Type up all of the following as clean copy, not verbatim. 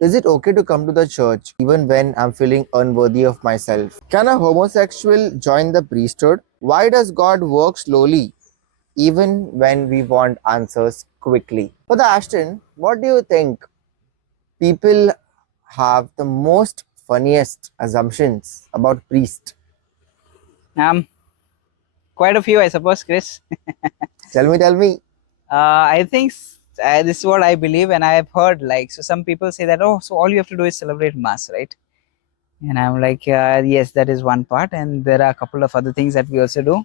Is it okay to come to the church even when I'm feeling unworthy of myself? Can a homosexual join the priesthood? Why does God work slowly even when we want answers quickly? For the Ashton, what do you think? People have the most funniest assumptions about priest. Um, Quite a few, I suppose, Chris. Tell me. I think this is what I believe, and I have heard like so. Some people say that, oh, so all you have to do is celebrate mass, right? And I'm like, yes, that is one part, and there are a couple of other things that we also do.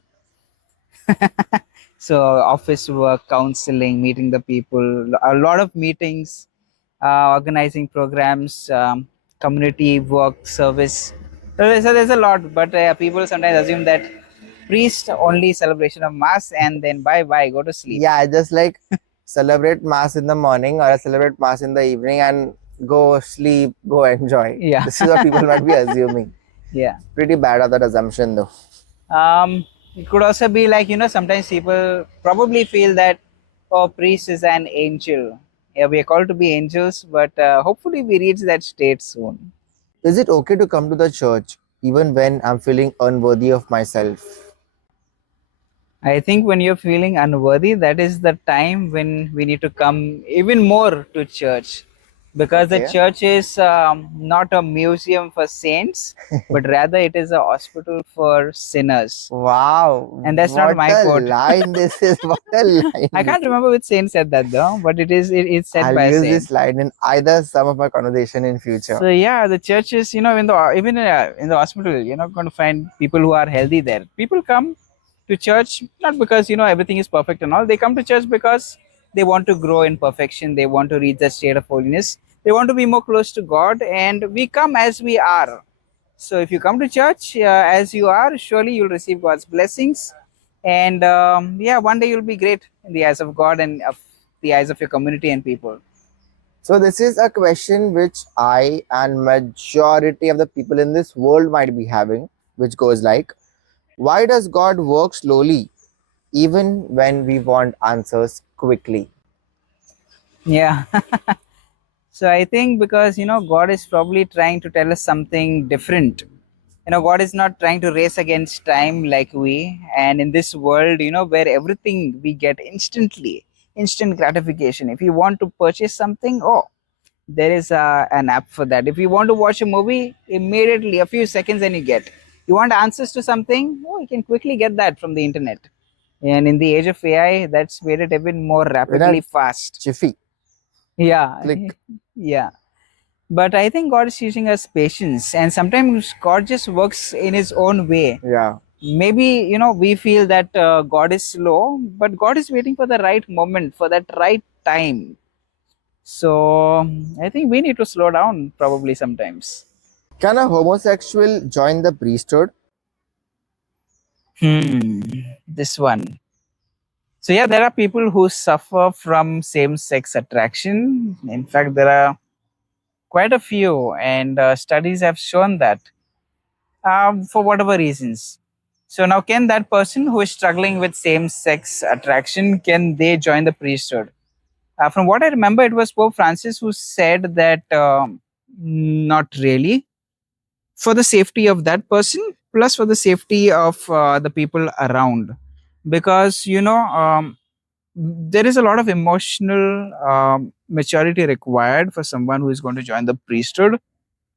So office work, counseling, meeting the people, a lot of meetings, organizing programs, community work, service. So there's a lot, but people sometimes assume that priest only celebration of mass and then bye bye, go to sleep. Yeah, I just like celebrate mass in the morning or I celebrate mass in the evening and go sleep, go enjoy. Yeah. This is what people might be assuming. Yeah. Pretty bad of that assumption though. It could also be like, sometimes people probably feel that, oh, priest is an angel. Yeah, we are called to be angels, but hopefully we reach that state soon. Is it okay to come to the church even when I'm feeling unworthy of myself? I think when you're feeling unworthy, that is the time when we need to come even more to church, because the Okay. church is not a museum for saints, but rather it is a hospital for sinners. Wow, And that's not what my a quote. line this is. What a line I this can't is. remember which saint said that though, but it's said I'll by a use this saint. line in either some of my conversation in future. So yeah, the church is, in the even in the hospital, you're not going to find people who are healthy there. People come to church not because everything is perfect and all. They come to church because they want to grow in perfection. They want to reach the state of holiness. They want to be more close to God, and we come as we are. So if you come to church as you are, surely you'll receive God's blessings, and yeah, one day you'll be great in the eyes of God and of the eyes of your community and people. So this is a question which I and majority of the people in this world might be having, which goes like, why does God work slowly even when we want answers quickly? Yeah. So I think because God is probably trying to tell us something different. God is not trying to race against time like we. And in this world, where everything we get instantly, instant gratification. If you want to purchase something, oh, there is an app for that. If you want to watch a movie, immediately a few seconds and you get. You want answers to something, oh, you can quickly get that from the internet. And in the age of AI, that's made it even more In a rapidly fast. jiffy Yeah. click. Yeah. But I think God is teaching us patience, and sometimes God just works in His own way. Yeah. Maybe we feel that God is slow, but God is waiting for the right moment, for that right time. So I think we need to slow down probably sometimes. Can a homosexual join the priesthood? This one. So yeah, there are people who suffer from same-sex attraction. In fact, there are quite a few, and studies have shown that for whatever reasons. So now, can that person who is struggling with same-sex attraction, can they join the priesthood? From what I remember, it was Pope Francis who said that not really, for the safety of that person, plus for the safety of the people around, because there is a lot of emotional maturity required for someone who is going to join the priesthood,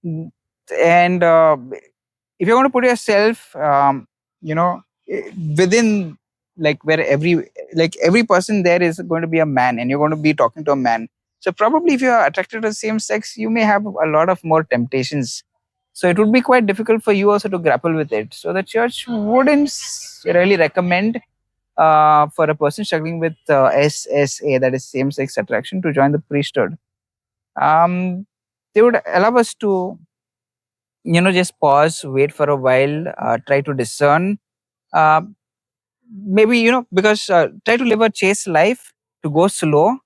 and if you're going to put yourself within, like, where every person there is going to be a man and you're going to be talking to a man, so probably if you're attracted to the same sex, you may have a lot of more temptations, so it would be quite difficult for you also to grapple with it. So the church wouldn't really recommend for a person struggling with SSA, that is same sex attraction, to join the priesthood. um, they would allow us to just pause, wait for a while, try to discern, uh, maybe because try to live a chaste life, to go slow,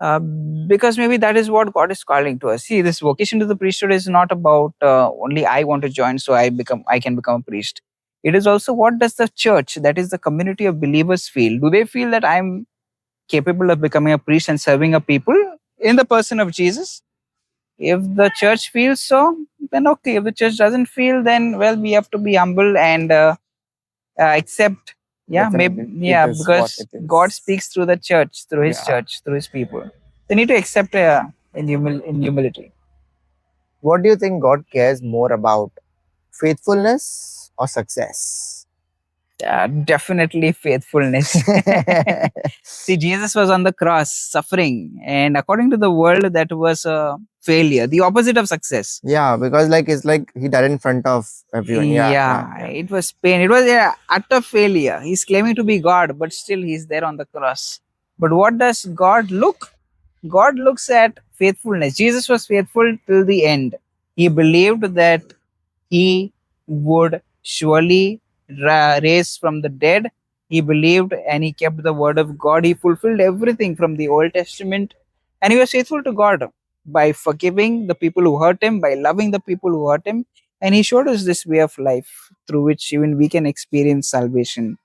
uh, because maybe that is what God is calling to us. See, this vocation to the priesthood is not about only I want to join so I can become a priest. It is also, what does the church, that is the community of believers, feel? Do they feel that I'm capable of becoming a priest and serving a people in the person of Jesus? If the church feels so, then okay. If the church doesn't feel, then well, we have to be humble and accept. Yeah, maybe, Definitely, it yeah, is what because it God is. speaks through the church, through His Yeah. church, through His people. They need to accept in humility. What do you think God cares more about? Faithfulness or success? Definitely faithfulness. See, Jesus was on the cross suffering, and according to the world, that was a failure, the opposite of success. Yeah, because like it's like he died in front of everyone. Yeah, yeah, Yeah, yeah. it was pain. It was a utter failure. He's claiming to be God, but still he's there on the cross. But what does God look? God looks at faithfulness. Jesus was faithful till the end. He believed that he would surely raise from the dead. He believed and he kept the word of God. He fulfilled everything from the Old Testament. And he was faithful to God by forgiving the people who hurt him, by loving the people who hurt him. And he showed us this way of life through which even we can experience salvation.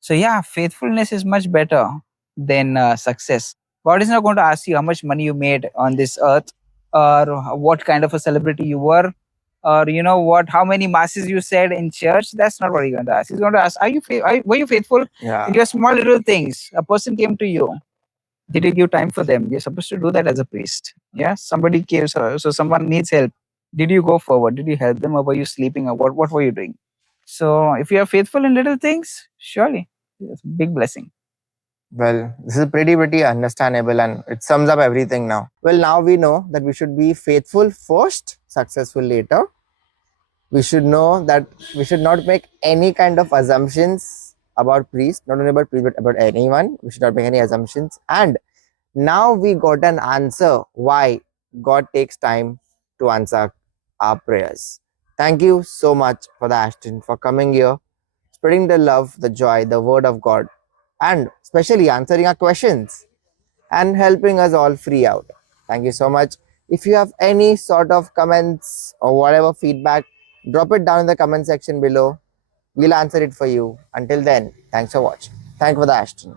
So, yeah, faithfulness is much better than success. God is not going to ask you how much money you made on this earth, or what kind of a celebrity you were, or you know what, how many masses you said in church. That's not what He's going to ask. He's going to ask, were you faithful in Yeah. your small little things? A person came to you. Did you give time for them? You're supposed to do that as a priest. Yeah, somebody came, so someone needs help. Did you go forward? Did you help them, or were you sleeping, or what were you doing? So if you are faithful in little things, surely it's a big blessing. Well, this is pretty understandable and it sums up everything now. Well, now we know that we should be faithful first, successful later. We should know that we should not make any kind of assumptions about priests, not only about priests, but about anyone. We should not make any assumptions. And now we got an answer why God takes time to answer our prayers. Thank you so much for the Ashton for coming here, spreading the love, the joy, the word of God, and especially answering our questions and helping us all free out. Thank you so much. If you have any sort of comments or whatever feedback, drop it down in the comment section below. We'll answer it for you. Until then, thanks for watching. Thank you for the Ashton.